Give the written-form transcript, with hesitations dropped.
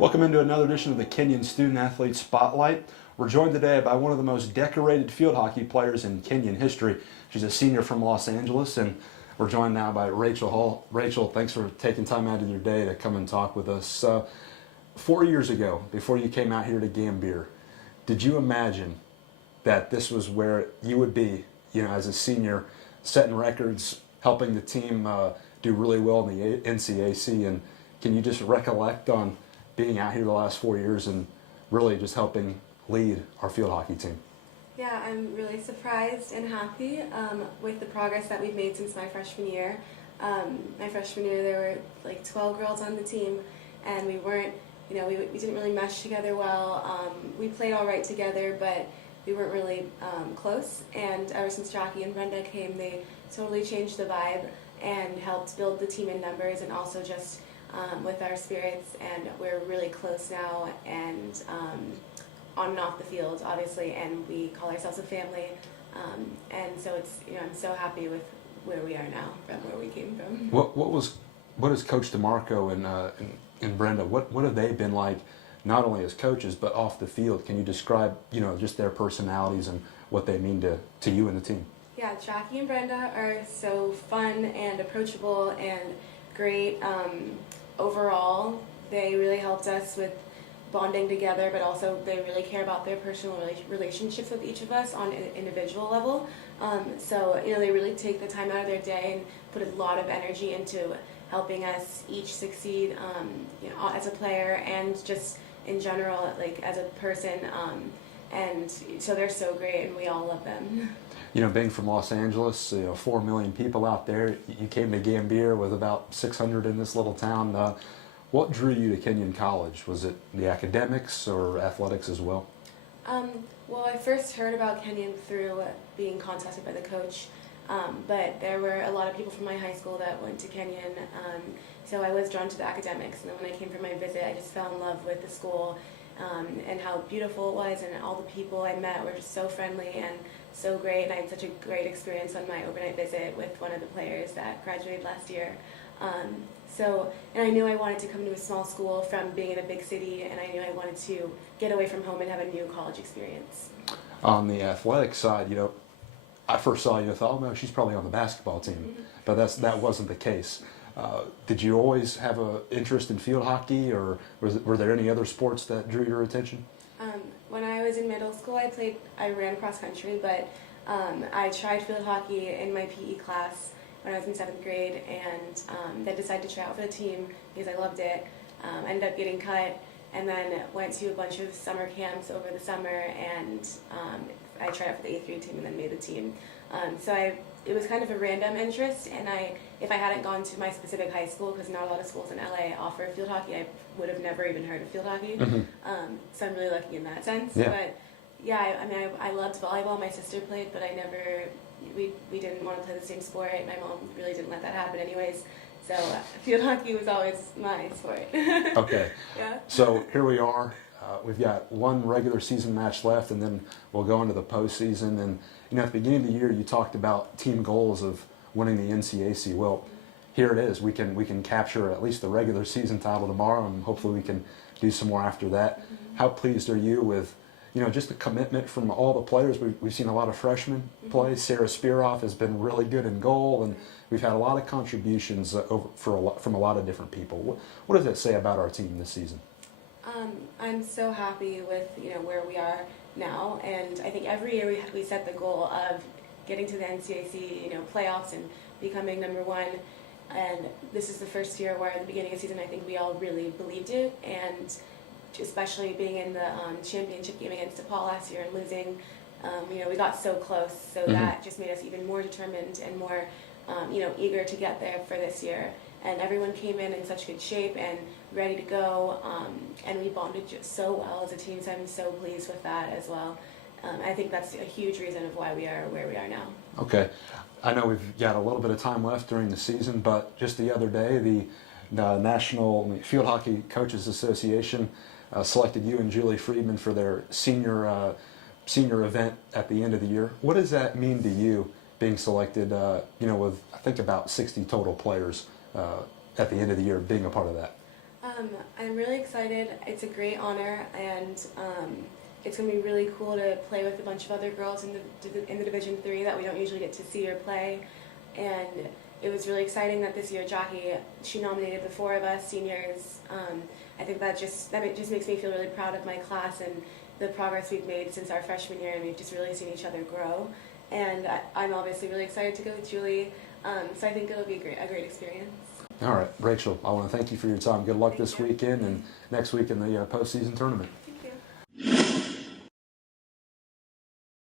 Welcome into another edition of the Kenyon Student Athlete Spotlight. We're joined today by one of the most decorated field hockey players in Kenyon history. She's a senior from Los Angeles, and we're joined now by Rachel Hall. Rachel, thanks for taking time out of your day to come and talk with us. 4 years ago, before you came out here to Gambier, did you imagine that this was where you would be, as a senior, setting records, helping the team do really well in the NCAC? And can you just recollect on being out here the last 4 years and really just helping lead our field hockey team? Yeah, I'm really surprised and happy with the progress that we've made since my freshman year. My freshman year, there were like 12 girls on the team, and we weren't, we didn't really mesh together well. We played all right together, but we weren't really close. And ever since Jackie and Brenda came, they totally changed the vibe and helped build the team in numbers and also just with our spirits, and we're really close now, and on and off the field, obviously, and we call ourselves a family, and so it's, I'm so happy with where we are now from where we came from. What is Coach DeMarco and Brenda, what have they been like, not only as coaches but off the field? Can you describe just their personalities and what they mean to you and the team? Yeah, Jackie and Brenda are so fun and approachable and great. Overall, they really helped us with bonding together, but also they really care about their personal relationships with each of us on an individual level. So they really take the time out of their day and put a lot of energy into helping us each succeed, as a player and just in general, like as a person. And so they're so great, and we all love them. Being from Los Angeles, 4 million people out there, you came to Gambier with about 600 in this little town. What drew you to Kenyon College? Was it the academics or athletics as well? Well, I first heard about Kenyon through being contacted by the coach, but there were a lot of people from my high school that went to Kenyon, so I was drawn to the academics. And then when I came for my visit, I just fell in love with the school and how beautiful it was, and all the people I met were just so friendly and so great, and I had such a great experience on my overnight visit with one of the players that graduated last year. And I knew I wanted to come to a small school from being in a big city, and I knew I wanted to get away from home and have a new college experience. On the athletic side, I first saw you and thought, oh no, she's probably on the basketball team, Mm-hmm. but that wasn't the case. Did you always have an interest in field hockey, or were there any other sports that drew your attention? When I was in middle school, I ran cross country, but I tried field hockey in my PE class when I was in 7th grade, and then decided to try out for the team because I loved it. Ended up getting cut, and then went to a bunch of summer camps over the summer, and I tried out for the 8th grade team and then made the team. It was kind of a random interest, and if I hadn't gone to my specific high school, because not a lot of schools in LA offer field hockey, I would have never even heard of field hockey. Mm-hmm. So I'm really lucky in that sense. Yeah. But yeah, I loved volleyball. My sister played, but we didn't want to play the same sport. My mom really didn't let that happen anyways. So field hockey was always my sport. Okay. Yeah. So here we are. We've got one regular season match left, and then we'll go into the postseason. And at the beginning of the year, you talked about team goals of winning the NCAC. Well, here it is. We can capture at least the regular season title tomorrow, and hopefully we can do some more after that. Mm-hmm. How pleased are you with just the commitment from all the players? We've seen a lot of freshmen play. Sarah Spearoff has been really good in goal, and we've had a lot of contributions from a lot of different people. What does that say about our team this season? I'm so happy with where we are now, and I think every year we set the goal of getting to the NCAC playoffs and becoming number one. And this is the first year where at the beginning of the season I think we all really believed it, and especially being in the championship game against DePaul last year and losing, we got so close, so that just made us even more determined and more eager to get there for this year. And everyone came in such good shape and ready to go, and we bonded just so well as a team, so I'm so pleased with that as well. I think that's a huge reason of why we are where we are now. Okay. I know we've got a little bit of time left during the season, but just the other day, the National Field Hockey Coaches Association selected you and Julie Friedman for their senior event at the end of the year. What does that mean to you, being selected, with I think about 60 total players at the end of the year, being a part of that? I'm really excited. It's a great honor, and it's going to be really cool to play with a bunch of other girls in the Division III that we don't usually get to see or play. And it was really exciting that this year Jackie, she nominated the 4 of us seniors. I think that just makes me feel really proud of my class and the progress we've made since our freshman year, and we've just really seen each other grow. And I'm obviously really excited to go with Julie, so I think it'll be a great experience. All right, Rachel, I want to thank you for your time. Good luck this weekend and next week in the postseason tournament.